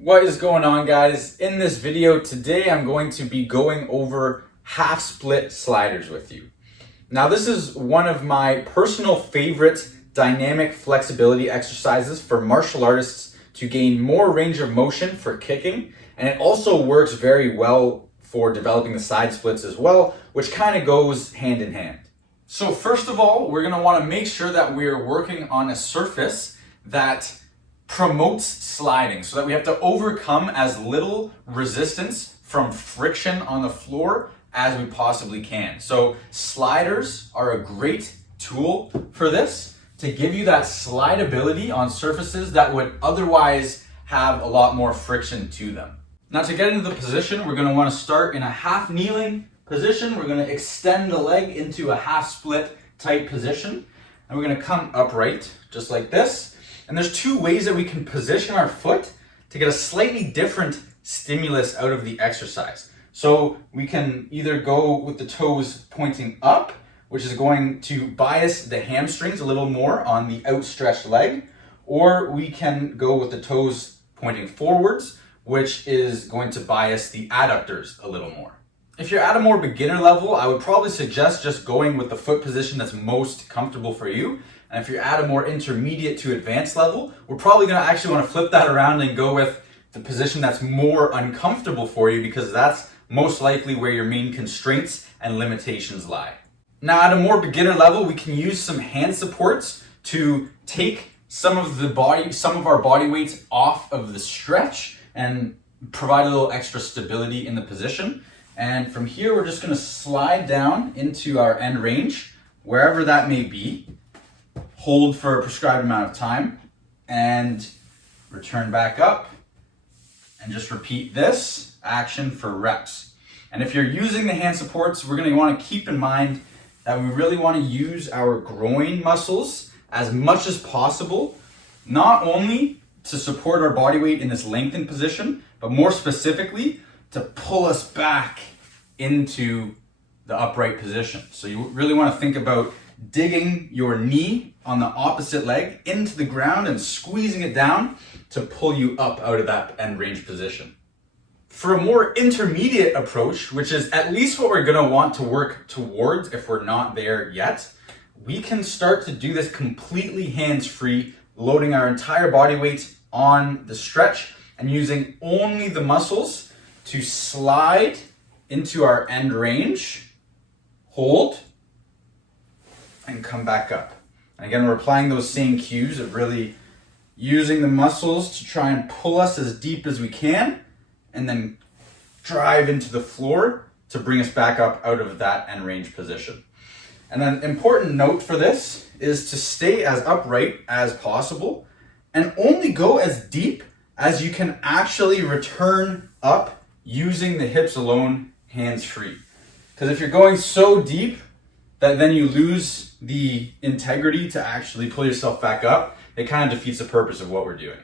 What is going on, guys? In this video today, I'm going to be going over half split sliders with you. Now, this is one of my personal favorite dynamic flexibility exercises for martial artists to gain more range of motion for kicking. And it also works very well for developing the side splits as well, which kind of goes hand in hand. So first of all, we're gonna wanna make sure that we're working on a surface that promotes sliding, so that we have to overcome as little resistance from friction on the floor as we possibly can. So sliders are a great tool for this, to give you that slidability on surfaces that would otherwise have a lot more friction to them. Now, to get into the position, we're going to want to start in a half kneeling position. We're going to extend the leg into a half split type position, and we're going to come upright just like this. And there's two ways that we can position our foot to get a slightly different stimulus out of the exercise. So we can either go with the toes pointing up, which is going to bias the hamstrings a little more on the outstretched leg, or we can go with the toes pointing forwards, which is going to bias the adductors a little more. If you're at a more beginner level, I would probably suggest just going with the foot position that's most comfortable for you. And if you're at a more intermediate to advanced level, we're probably going to actually want to flip that around and go with the position that's more uncomfortable for you, because that's most likely where your main constraints and limitations lie. Now, at a more beginner level, we can use some hand supports to take some of our body weights off of the stretch and provide a little extra stability in the position. And from here, we're just going to slide down into our end range, wherever that may be. Hold for a prescribed amount of time and return back up, and just repeat this action for reps. And if you're using the hand supports, we're going to want to keep in mind that we really want to use our groin muscles as much as possible, not only to support our body weight in this lengthened position, but more specifically to pull us back into the upright position. So you really want to think about digging your knee on the opposite leg into the ground and squeezing it down to pull you up out of that end range position. For a more intermediate approach, which is at least what we're going to want to work towards if we're not there yet, we can start to do this completely hands-free, loading our entire body weight on the stretch and using only the muscles to slide into our end range, hold, and come back up. And again, we're applying those same cues of really using the muscles to try and pull us as deep as we can, and then drive into the floor to bring us back up out of that end range position. And an important note for this is to stay as upright as possible and only go as deep as you can actually return up using the hips alone, hands free. Because if you're going so deep that then you lose the integrity to actually pull yourself back up, it kind of defeats the purpose of what we're doing.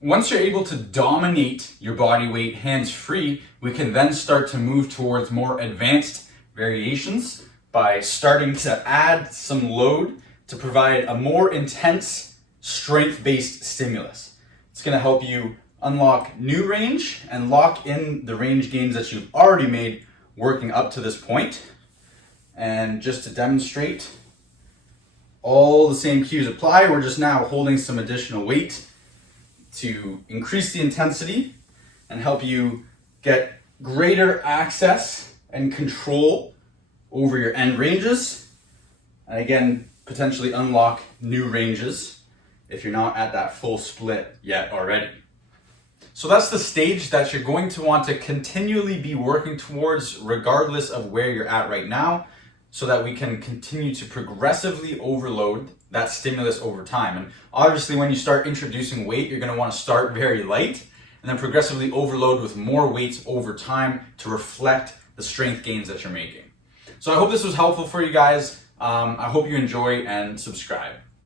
Once you're able to dominate your body weight hands-free, we can then start to move towards more advanced variations by starting to add some load to provide a more intense strength-based stimulus. It's going to help you unlock new range and lock in the range gains that you've already made working up to this point. And just to demonstrate, all the same cues apply. We're just now holding some additional weight to increase the intensity and help you get greater access and control over your end ranges. And again, potentially unlock new ranges if you're not at that full split yet already. So that's the stage that you're going to want to continually be working towards regardless of where you're at right now, so that we can continue to progressively overload that stimulus over time. And obviously, when you start introducing weight, you're going to want to start very light and then progressively overload with more weights over time to reflect the strength gains that you're making. So I hope this was helpful for you guys. I hope you enjoy and subscribe.